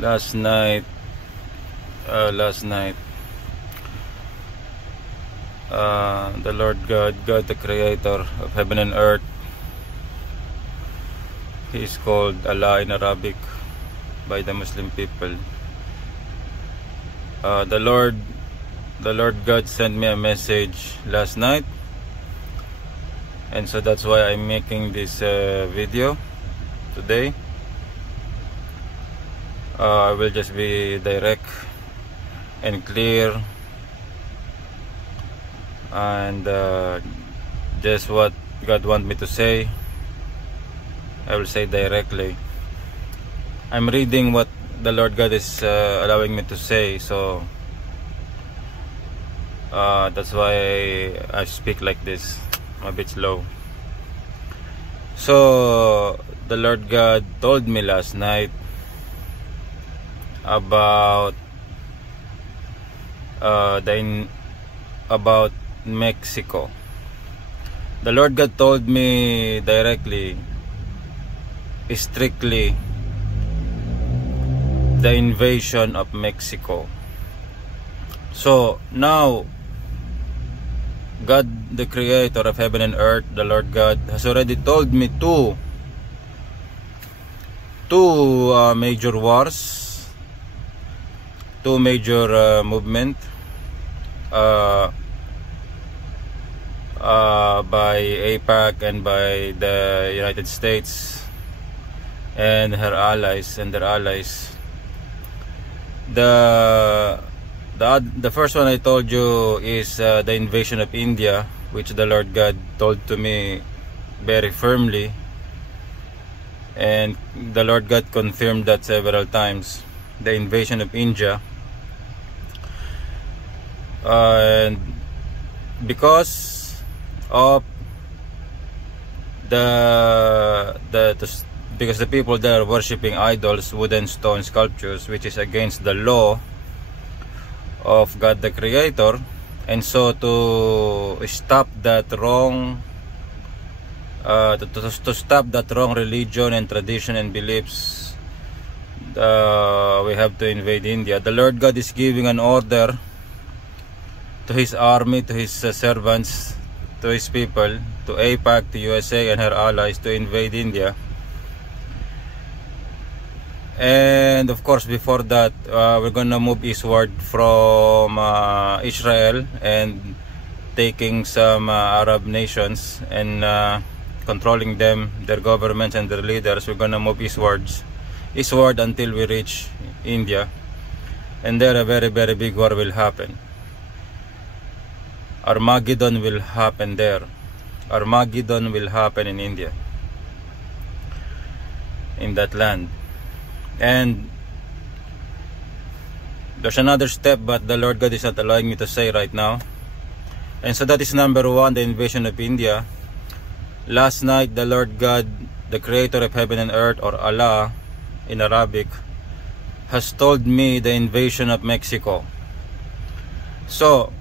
last night the Lord God the creator of heaven and earth, he is called Allah in Arabic by the Muslim people. The Lord God sent me a message last night, and so that's why I'm making this video today. I will just be direct and clear, and just what God wants me to say, I will say directly. I'm reading what the Lord God is allowing me to say, so that's why I speak like this. I'm a bit slow. So the Lord God told me last night about about Mexico. The Lord God told me directly, strictly, the invasion of Mexico. So now God, the creator of heaven and earth, the Lord God, has already told me two major wars, two major movement by AIPAC and by the United States and her allies and their allies. The first one I told you is the invasion of India, which the Lord God told to me very firmly, and the Lord God confirmed that several times. The invasion of India, and because of because the people there are worshipping idols, wooden stone sculptures, which is against the law of God the creator. And so to stop that wrong to stop that wrong religion and tradition and beliefs, we have to invade India. The Lord God is giving an order to his army, to his servants, to his people, to AIPAC, to USA and her allies, to invade India. And of course, before that, we're gonna move eastward from Israel and taking some Arab nations and controlling them, their governments and their leaders. We're gonna move eastward until we reach India, and there a very, very big war will happen. Armageddon will happen there. Armageddon will happen in India, in that land. And there's another step, but the Lord God is not allowing me to say right now. And so that is number one, the invasion of India. Last night, the Lord God, the creator of heaven and earth, or Allah in Arabic, has told me the invasion of Mexico. So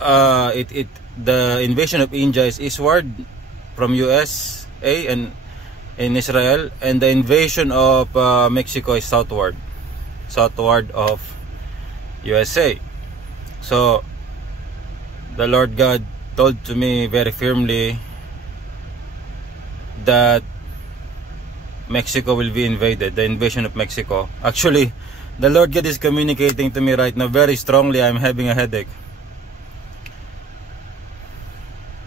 the invasion of India is eastward from USA and in Israel, and the invasion of Mexico is southward of USA. So the Lord God told to me very firmly that Mexico will be invaded, the invasion of Mexico. Actually, the Lord God is communicating to me right now very strongly. I'm having a headache.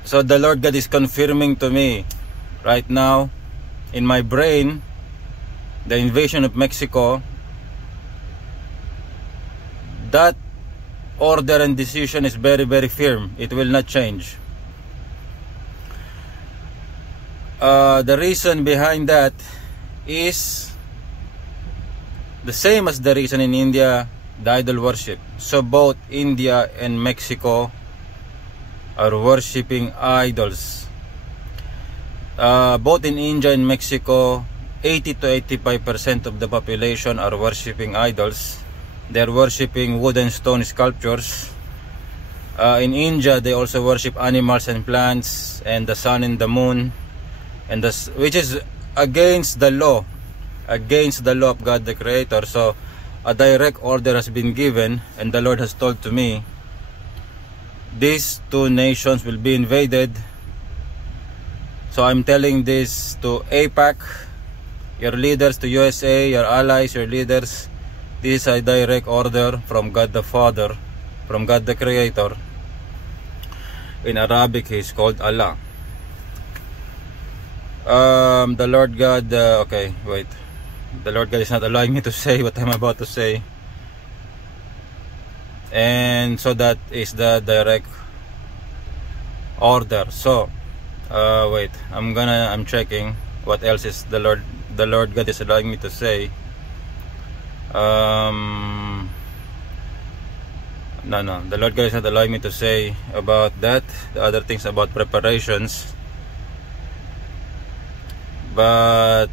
So the Lord God is confirming to me right now in my brain the invasion of Mexico. That order and decision is very, very firm. It will not change. The reason behind that is the same as the reason in India, the idol worship. So both India and Mexico are worshipping idols. Both in India and Mexico, 80 to 85% of the population are worshipping idols. They're worshipping wooden stone sculptures. In India, they also worship animals and plants and the sun and the moon, and which is against the law against the law of God the Creator. So a direct order has been given, and the Lord has told to me, these two nations will be invaded. So I'm telling this to AIPAC, your leaders, to USA, your allies, your leaders. This is a direct order from God the Father, from God the Creator. In Arabic, He is called Allah. The Lord God, okay, wait. The Lord God is not allowing me to say what I'm about to say. And so that is the direct order. So, wait, I'm checking what else is the Lord God is allowing me to say. No, the Lord God is not allowing me to say about that. The other things about preparations. But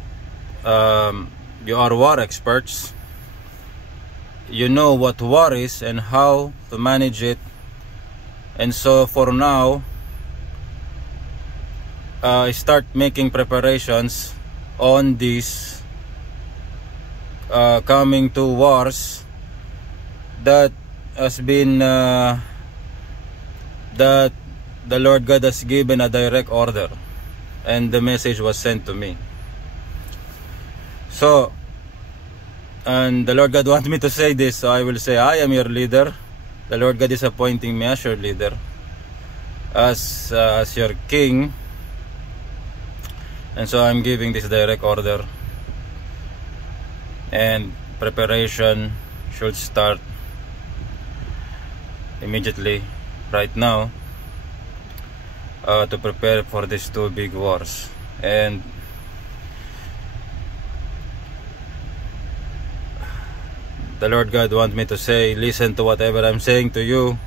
you are war experts. You know what war is and how to manage it. And so for now, start making preparations on these coming two wars that has been that the Lord God has given a direct order, and the message was sent to me. So, and the Lord God wants me to say this, so I will say, I am your leader. The Lord God is appointing me as your leader, as your king. And so I'm giving this direct order, and preparation should start immediately, right now, to prepare for these two big wars. And the Lord God wants me to say, listen to whatever I'm saying to you,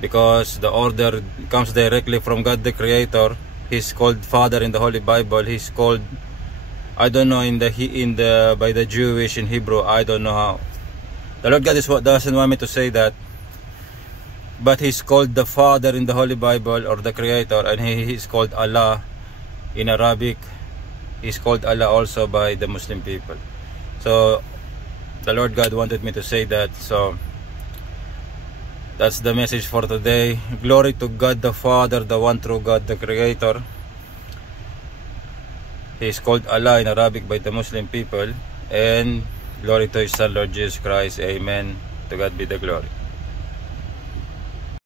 because the order comes directly from God the Creator. He's called Father in the Holy Bible. He's called, I don't know, by the Jewish, in Hebrew, I don't know how. The Lord God doesn't want me to say that, but He's called the Father in the Holy Bible, or the Creator, and He is called Allah in Arabic. He's called Allah also by the Muslim people. So the Lord God wanted me to say that. So that's the message for today. Glory to God the Father, the one true God, the Creator. He is called Allah in Arabic by the Muslim people. And glory to His Son, Lord Jesus Christ. Amen. To God be the glory.